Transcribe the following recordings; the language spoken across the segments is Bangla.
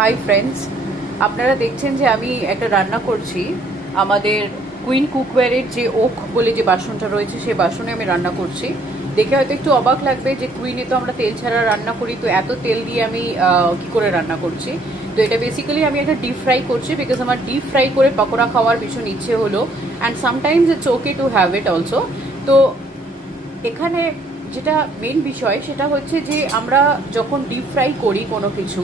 হাই ফ্রেন্ডস, আপনারা দেখছেন যে আমি একটা রান্না করছি। আমাদের কুইন কুকওয়্যারের যে ওক বলে যে বাসনটা রয়েছে সেই বাসনে আমি রান্না করছি। দেখে হয়তো একটু অবাক লাগবে যে কুইনে তো আমরা তেল ছাড়া রান্না করি, তো এত তেল দিয়ে আমি কি করে রান্না করছি। তো এটা বেসিক্যালি আমি একটা ডিপ ফ্রাই করছি, বিকজ আমার ডিপ ফ্রাই করে পকোড়া খাওয়ার ভীষণ ইচ্ছে হলো, and sometimes it's okay to have it also. তো এখানে যেটা মেন বিষয় সেটা হচ্ছে যে আমরা যখন ডিপ ফ্রাই করি কোনো কিছু,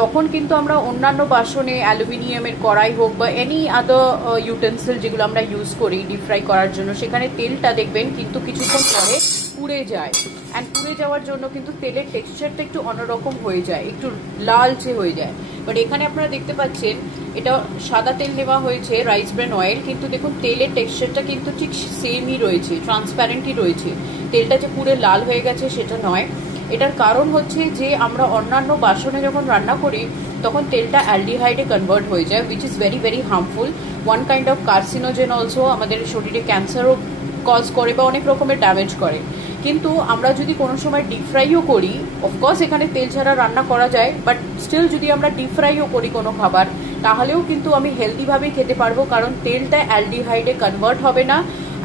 তখন কিন্তু আমরা অন্যান্য বাসনে অ্যালুমিনিয়ামের কড়াই হোক বা এনি আদার ইউটেন্সিল যেগুলো আমরা ইউজ করি ডিপ ফ্রাই করার জন্য, সেখানে তেলটা দেখবেন কিন্তু কিছুক্ষণ পরে পুড়ে যায়। অ্যান্ড পুড়ে যাওয়ার জন্য কিন্তু তেলের টেক্সচারটা একটু অন্যরকম হয়ে যায়, একটু লালচে হয়ে যায়। বাট এখানে আপনারা দেখতে পাচ্ছেন এটা সাদা তেল নেওয়া হয়েছে, রাইস ব্র্যান অয়েল, কিন্তু দেখুন তেলের টেক্সচারটা কিন্তু ঠিক সেমই রয়েছে, ট্রান্সপ্যারেন্টই রয়েছে। তেলটা যে পুরো লাল হয়ে গেছে সেটা নয়। এটার কারণ হচ্ছে যে আমরা অন্যান্য বাসনে যখন রান্না করি তখন তেলটা অ্যালডিহাইডে কনভার্ট হয়ে যায়, which is very very harmful, one kind of carcinogen also, আমাদের শরীরে ক্যান্সারও কজ করে বা অনেক রকমের ড্যামেজ করে। কিন্তু আমরা যদি কোনো সময় ডিপ ফ্রাইও করি, অফকোর্স এখানে তেল ছাড়া রান্না করা যায়, বাট স্টিল যদি আমরা ডিপ ফ্রাইও করি কোনো খাবার, তাহলেও কিন্তু আমি হেলদিভাবেই খেতে পারবো, কারণ তেলটা অ্যালডিহাইডে কনভার্ট হবে না।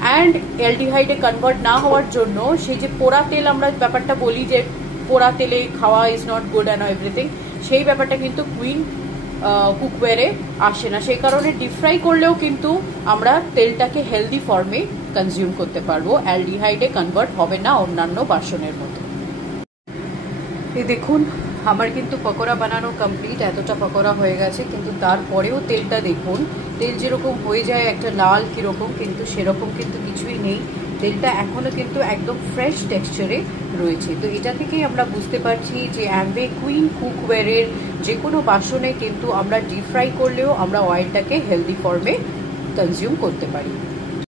অ্যান্ড অ্যালডিহাইডে কনভার্ট না হওয়ার জন্য সেই যে পোড়া তেল আমরা ব্যাপারটা বলি যে পোড়া তেলে খাওয়া is not good and everything, সেই ব্যাপারটা কিন্তু কুইন কুকওয়্যারে আসে না। সেই কারণে ডিপ ফ্রাই করলেও কিন্তু আমরা তেলটাকে হেলদি ফর্মে কনজিউম করতে পারবো, অ্যালডিহাইডে কনভার্ট হবে না অন্যান্য বাসনের মতো। এই দেখুন আমার কিন্তু পকোড়া বানানো কমপ্লিট, এতটা পকোড়া হয়ে গেছে, কিন্তু তারপরেও তেলটা দেখুন, তেল যেরকম হয়ে যায় একটা লাল কীরকম, কিন্তু সেরকম কিন্তু কিছুই নেই। তেলটা এখনও কিন্তু একদম ফ্রেশ টেক্সচারে রয়েছে। তো এটা থেকেই আমরা বুঝতে পারছি যে অ্যাম্বে কুইন কুকওয়্যারের যে কোনো বাসনে কিন্তু আমরা ডিপ ফ্রাই করলেও আমরা অয়েলটাকে হেলদি ফর্মে কনজিউম করতে পারি।